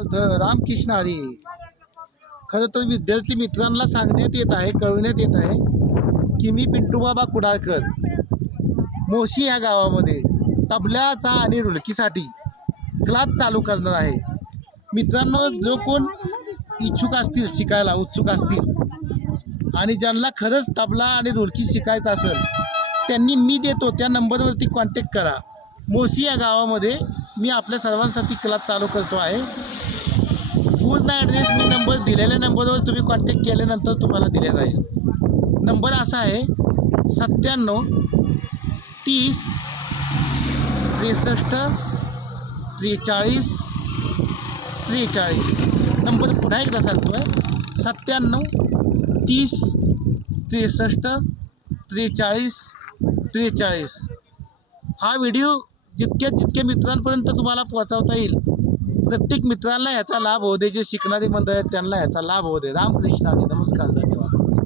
रामकृष्ण हरी. खरं तर विद्यार्थी मित्रांना सांगण्यात येत आहे, कळवण्यात येत आहे की मी पिंटूबाबा कुडाळकर मोशी या गावामध्ये तबल्याचा आणि ढोलकीसाठी क्लास चालू करणार आहे. मित्रांनो, जो कोण इच्छुक असतील, शिकायला उत्सुक असतील आणि ज्यांना खरंच तबला आणि ढोलकी शिकायचं असेल, त्यांनी मी देतो त्या नंबरवरती कॉन्टॅक्ट करा. मोशी या गावामध्ये मी आपल्या सर्वांसाठी क्लास चालू करतो आहे. पूर्ण ॲड्रेस मी नंबर दिलेल्या नंबरवर तुम्ही कॉन्टॅक्ट केल्यानंतर तुम्हाला दिला जाईल. नंबर असा आहे 97 30 63 43 43. नंबर पुन्हा एकदा सांगतो आहे 97 30 63 43 43. हा व्हिडिओ जितक्या मित्रांपर्यंत तुम्हाला पोहोचवता येईल, प्रत्येक मित्रांना याचा लाभ होऊ दे. जे शिकणारे मंडळ आहेत त्यांना याचा लाभ होऊ दे. रामकृष्ण हरी. नमस्कार, धन्यवाद.